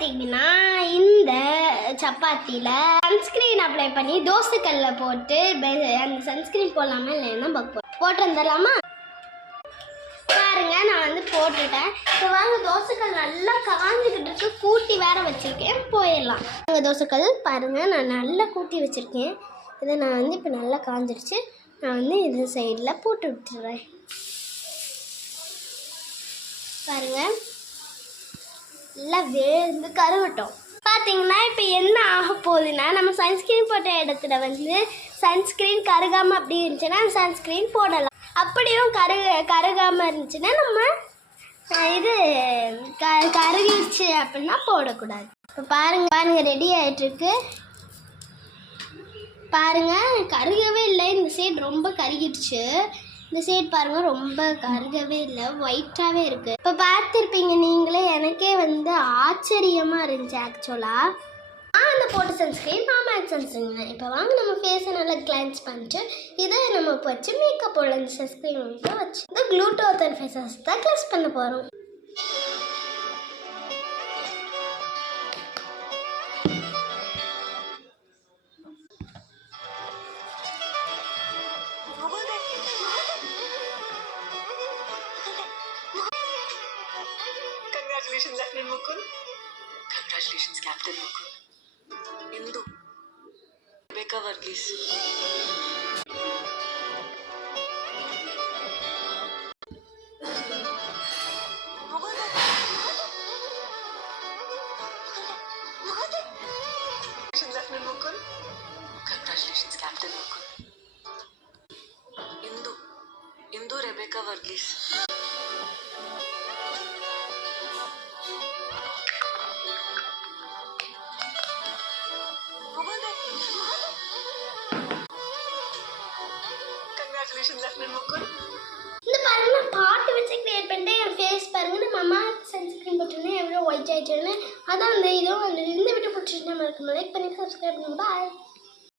பார்த்தீங்கன்னா இந்த சப்பாத்தியில் sunscreen apply பண்ணி தோசைக்கல்ல போட்டு அந்த சன்ஸ்க்ரீன் போடலாமா இல்லைன்னா போட்டு வந்துடலாமா? பாருங்க, நான் வந்து போட்டுட்டேன். இப்போ வாங்க, தோசைக்கல் நல்லா காஞ்சிக்கிட்டு இருக்கு, கூட்டி வேற வச்சுருக்கேன், போயிடலாம். நாங்கள் தோசைக்கல் பாருங்கள், நான் நல்லா கூட்டி வச்சுருக்கேன். இதை நான் வந்து இப்போ நல்லா காஞ்சிடுச்சு. நான் வந்து இது சைடில் போட்டு விட்டுறேன். பாருங்கள், நல்லா வேர்ந்து கருவட்டும். பார்த்தீங்கன்னா இப்போ என்ன ஆக போகுதுன்னா, நம்ம சன்ஸ்க்ரீன் போட்ட இடத்துல வந்து சன்ஸ்க்ரீன் கருகாமல் அப்படி இருந்துச்சுன்னா சன்ஸ்க்ரீன் போடலாம். அப்படியும் கருகாமல் இருந்துச்சுன்னா நம்ம இது கருகிடுச்சு அப்படின்னா போடக்கூடாது. இப்போ பாருங்கள் ரெடி ஆகிட்டுருக்கு. பாருங்கள், கருகவே இல்லை. இந்த சைடு ரொம்ப கருகிடுச்சு. இந்த சைடு பாருங்கள், ரொம்ப கருகவே இல்லை, ஒயிட்டாகவே இருக்குது. இப்போ பார்த்துருப்பீங்க நீங்களே. எனக்கே வந்து ஆச்சரியமாக இருந்துச்சு ஆக்சுவலாக. அந்த போட்ட சன்ஸ்க்ரீன் மேக்ஸ் சன்ஸ்க்ரீன். இப்போ வாங்க, நம்ம ஃபேஸை நல்லா கிளென்ஸ் பண்ணிட்டு இதை நம்ம வச்சு மேக்கப் உள்ள இந்த சன்ஸ்க்ரீன் வந்து வச்சு இந்த க்ளூட்டோத்தன் ஃபேஸஸ் தான் கிளென்ஸ் பண்ண போகிறோம். Congratulations, Lieutenant Mukund. Congratulations, Captain Mukund. Indu. Rebecca Varghese. Congratulations, Lieutenant Mukund. Congratulations, Captain Mukund. Indu Rebecca Varghese. Congratulations, Lieutenant Mukund. இந்த பாருங்க, நான் பாட்டு வச்சு கிரியேட் பண்ணிட்டேன். என் ஃபேஸ் பாருங்க, நம்ம அம்மா சன்ஸ்க்ரீன் போட்டோன்னே எவ்வளோ ஒயிட் ஆகிட்டேன்னு. அதான் அந்த இதுவும் அந்த இந்த வீட்டை பிடிச்சிட்டு நம்ம இருக்கும். லைக் பண்ணி சப்ஸ்கிரைப் பண்ணுங்க. பாய்.